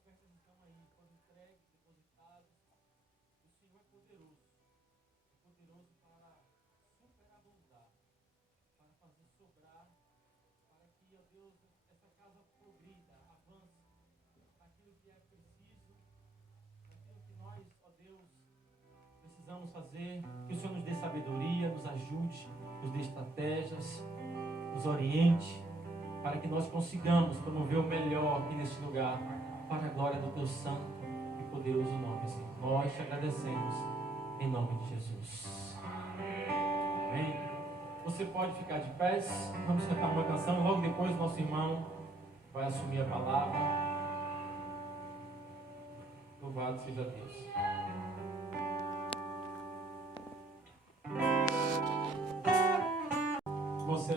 ofertas estão aí, foram entregues, depositadas. O Senhor é poderoso para superabundar, para fazer sobrar, para que, ó Deus, essa casa progrida, avance, naquilo que é preciso, naquilo que nós, ó Deus, precisamos fazer. Que o Senhor nos dê sabedoria, nos ajude, nos dê estratégias, nos oriente, para que nós consigamos promover o melhor aqui neste lugar, para a glória do Teu santo e poderoso nome, Senhor. Nós te agradecemos, em nome de Jesus. Amém. Você pode ficar de pés, vamos cantar uma canção, logo depois o nosso irmão vai assumir a palavra. Louvado seja Deus. Você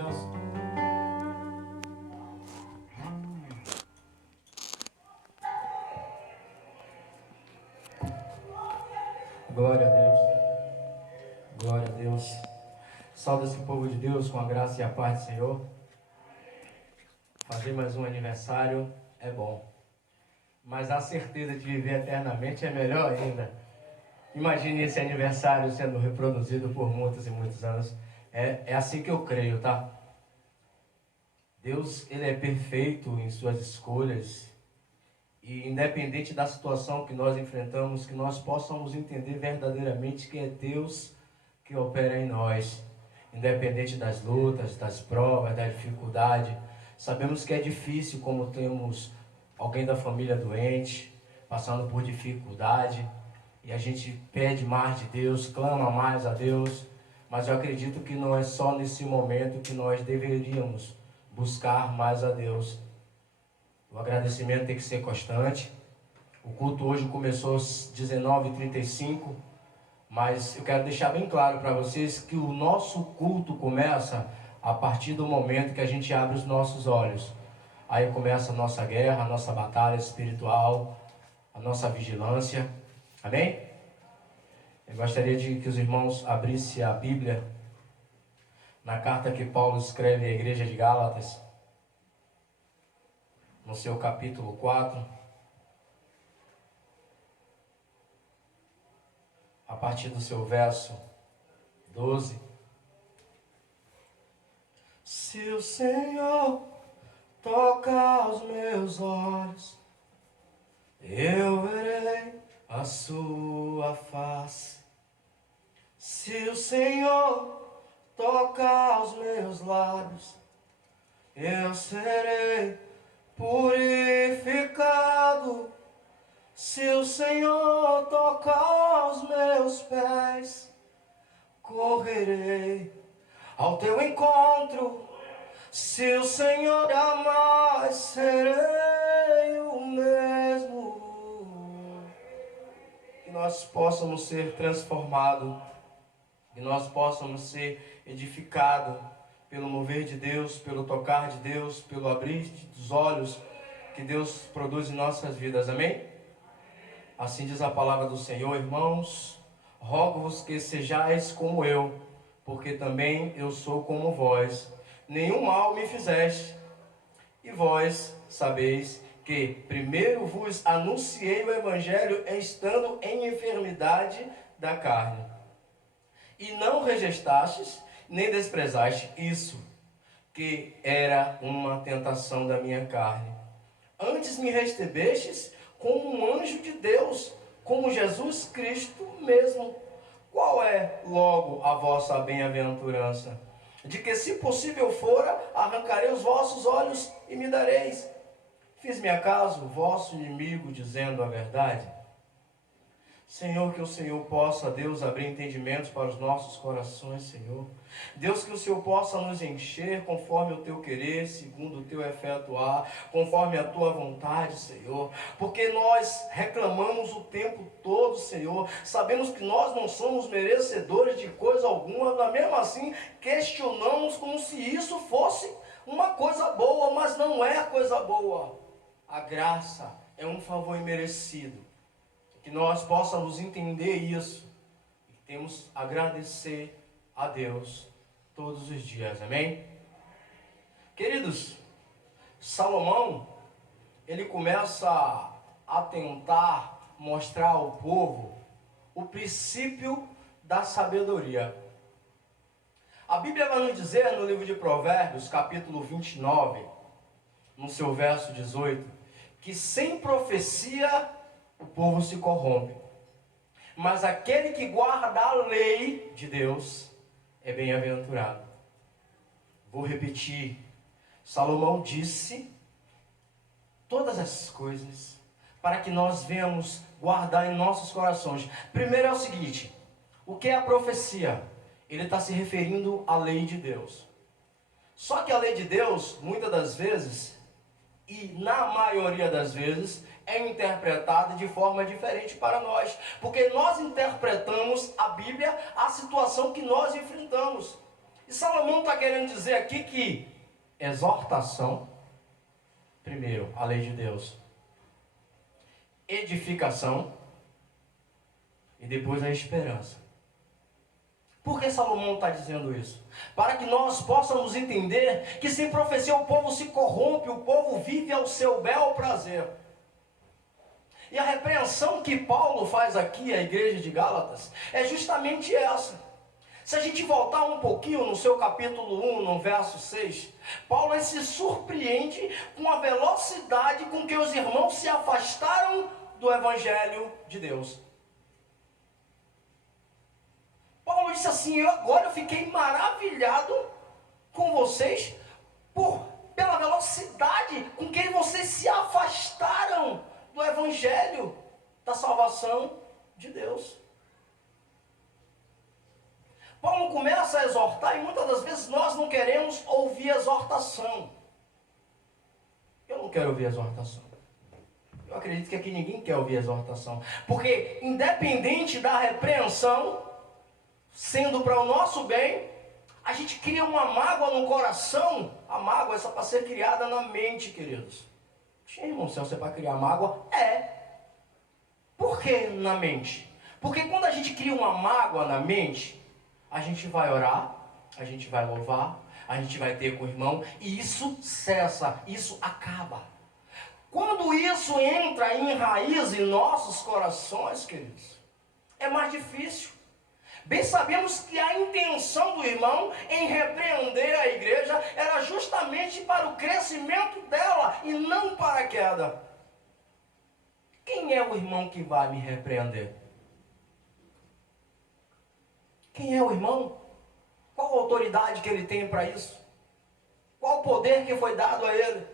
glória a Deus. Glória a Deus. Salve esse povo de Deus com a graça e a paz do Senhor. Fazer mais um aniversário é bom, mas a certeza de viver eternamente é melhor ainda. Imagine esse aniversário sendo reproduzido por muitos e muitos anos. É assim que eu creio, tá? Deus, Ele é perfeito em suas escolhas. E independente da situação que nós enfrentamos, que nós possamos entender verdadeiramente que é Deus que opera em nós. Independente das lutas, das provas, da dificuldade. Sabemos que é difícil, como temos alguém da família doente, passando por dificuldade. E a gente pede mais de Deus, clama mais a Deus. Mas eu acredito que não é só nesse momento que nós deveríamos buscar mais a Deus. O agradecimento tem que ser constante. O culto hoje começou às 19h35, mas eu quero deixar bem claro para vocês que o nosso culto começa a partir do momento que a gente abre os nossos olhos. Aí começa a nossa guerra, a nossa batalha espiritual, a nossa vigilância. Amém? Eu gostaria de que os irmãos abrissem a Bíblia na carta que Paulo escreve à igreja de Gálatas, no seu capítulo 4, a partir do seu verso 12. Se o Senhor toca os meus olhos, eu verei a sua face. Se o Senhor toca os meus lábios, eu serei purificado. Se o Senhor tocar os meus pés, correrei ao teu encontro. Se o Senhor amar, serei o mesmo. Que nós possamos ser transformados, que nós possamos ser edificados pelo mover de Deus, pelo tocar de Deus, pelo abrir dos olhos que Deus produz em nossas vidas. Amém? Assim diz a palavra do Senhor. Irmãos, rogo-vos que sejais como eu, porque também eu sou como vós. Nenhum mal me fizeste, e vós sabeis que primeiro vos anunciei o Evangelho estando em enfermidade da carne. E não rejeitastes, nem desprezastes isso, que era uma tentação da minha carne. Antes me recebestes como um anjo de Deus, como Jesus Cristo mesmo. Qual é, logo, a vossa bem-aventurança? De que, se possível fora, arrancarei os vossos olhos e me dareis. Fiz-me acaso vosso inimigo dizendo a verdade? Senhor, que o Senhor possa, Deus, abrir entendimentos para os nossos corações, Senhor. Deus, que o Senhor possa nos encher conforme o Teu querer, segundo o Teu efetuar, conforme a Tua vontade, Senhor. Porque nós reclamamos o tempo todo, Senhor. Sabemos que nós não somos merecedores de coisa alguma, mas mesmo assim questionamos como se isso fosse uma coisa boa, mas não é coisa boa. A graça é um favor imerecido. Que nós possamos entender isso e que temos a agradecer a Deus todos os dias, amém? Queridos, Salomão, ele começa a tentar mostrar ao povo o princípio da sabedoria. A Bíblia vai nos dizer no livro de Provérbios, capítulo 29, no seu verso 18, que sem profecia o povo se corrompe, mas aquele que guarda a lei de Deus é bem-aventurado. Vou repetir. Salomão disse todas essas coisas para que nós venhamos guardar em nossos corações. Primeiro é o seguinte: o que é a profecia? Ele está se referindo à lei de Deus. Só que a lei de Deus, muitas das vezes, e na maioria das vezes, é interpretada de forma diferente para nós. Porque nós interpretamos a Bíblia, a situação que nós enfrentamos. E Salomão está querendo dizer aqui que exortação, primeiro, a lei de Deus. Edificação, e depois a esperança. Por que Salomão está dizendo isso? Para que nós possamos entender que sem profecia o povo se corrompe, o povo vive ao seu bel prazer. E a repreensão que Paulo faz aqui à igreja de Gálatas é justamente essa. Se a gente voltar um pouquinho no seu capítulo 1, no verso 6, Paulo se surpreende com a velocidade com que os irmãos se afastaram do Evangelho de Deus. Paulo disse assim: agora eu fiquei maravilhado com vocês pela velocidade com que vocês se afastaram do Evangelho da salvação de Deus. Paulo começa a exortar, e muitas das vezes nós não queremos ouvir exortação. Eu não quero ouvir exortação. Eu acredito que aqui ninguém quer ouvir exortação. Porque independente da repreensão, sendo para o nosso bem, a gente cria uma mágoa no coração. A mágoa é só para ser criada na mente, queridos. Irmão, se você é para criar mágoa, Por que na mente? Porque quando a gente cria uma mágoa na mente, a gente vai orar, a gente vai louvar, a gente vai ter com o irmão, e isso cessa, isso acaba. Quando isso entra em raiz em nossos corações, queridos, é mais difícil. Bem sabemos que a intenção do irmão em repreender a igreja era justamente para o crescimento dela e não para a queda. Quem é o irmão que vai me repreender? Quem é o irmão? Qual a autoridade que ele tem para isso? Qual o poder que foi dado a ele?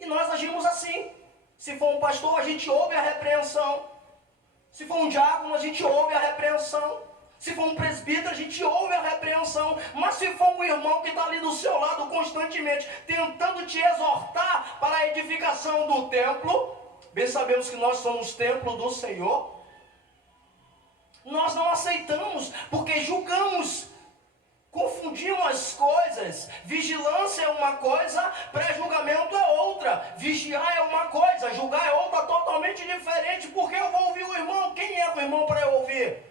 E nós agimos assim. Se for um pastor, a gente ouve a repreensão. Se for um diácono, a gente ouve a repreensão. Se for um presbítero, a gente ouve a repreensão. Mas se for um irmão que está ali do seu lado constantemente, tentando te exortar para a edificação do templo, bem sabemos que nós somos templo do Senhor, nós não aceitamos, porque julgamos, confundimos as coisas. Vigilância é uma coisa, pré-julgamento é outra. Vigiar é uma coisa, julgar é outra totalmente diferente. Porque eu vou ouvir o irmão? Quem é o irmão para eu ouvir?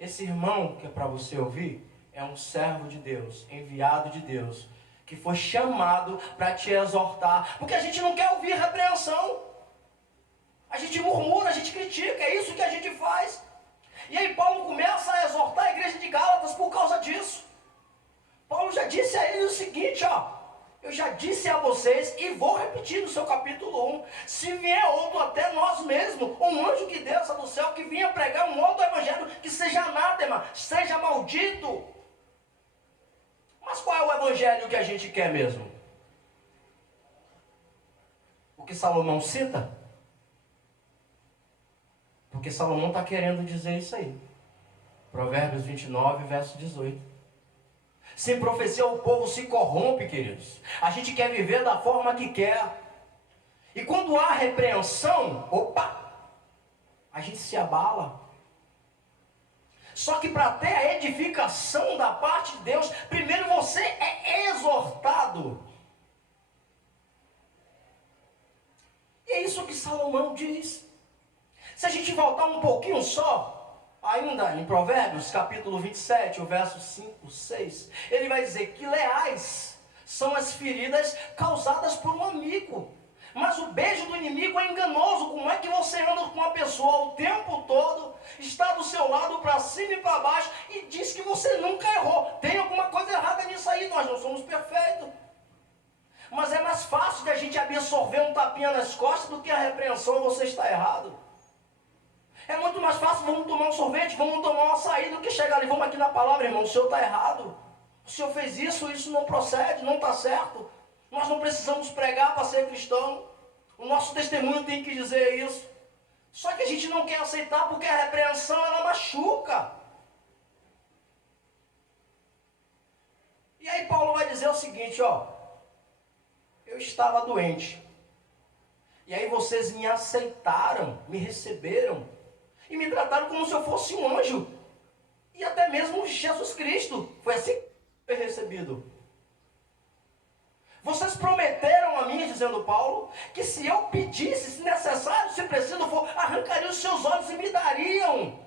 Esse irmão que é para você ouvir é um servo de Deus, enviado de Deus, que foi chamado para te exortar. Porque a gente não quer ouvir repreensão. A gente murmura, a gente critica, é isso que a gente faz. E aí Paulo começa a exortar a igreja de Gálatas por causa disso. Paulo já disse a eles o seguinte, eu já disse a vocês e vou repetir no seu capítulo 1. Se vier outro, até nós mesmos, um anjo que desça do céu, que vinha pregar um outro evangelho, que seja anátema, seja maldito. Mas qual é o evangelho que a gente quer mesmo? O que Salomão cita? Porque Salomão está querendo dizer isso aí. Provérbios 29, verso 18. Sem profecia o povo se corrompe, queridos. A gente quer viver da forma que quer. E quando há repreensão, a gente se abala. Só que para ter a edificação da parte de Deus, primeiro você é exortado. E é isso que Salomão diz. Se a gente voltar um pouquinho só, ainda em Provérbios, capítulo 27, o verso 5, 6, ele vai dizer que leais são as feridas causadas por um amigo, Mas o beijo do inimigo é enganoso. Como é que você anda com uma pessoa o tempo todo, está do seu lado para cima e para baixo e diz que você nunca errou? Tem alguma coisa errada nisso aí, nós não somos perfeitos. Mas é mais fácil de a gente absorver um tapinha nas costas do que a repreensão, você está errado. É muito mais fácil, vamos tomar um sorvete, vamos tomar um açaí, do que chegar ali, vamos aqui na palavra, irmão, o senhor está errado. O senhor fez isso, isso não procede, não está certo. Nós não precisamos pregar para ser cristão. O nosso testemunho tem que dizer isso. Só que a gente não quer aceitar porque a repreensão, ela machuca. E aí Paulo vai dizer o seguinte, ó. Eu estava doente. E aí vocês me aceitaram, me receberam. E me trataram como se eu fosse um anjo. E até mesmo Jesus Cristo. Foi assim que foi recebido. Vocês prometeram a mim, dizendo Paulo, que se eu pedisse, se necessário, se preciso for, arrancariam os seus olhos e me dariam.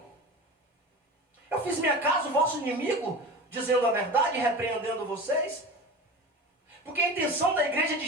Eu fiz minha casa o vosso inimigo, dizendo a verdade e repreendendo vocês. Porque a intenção da igreja de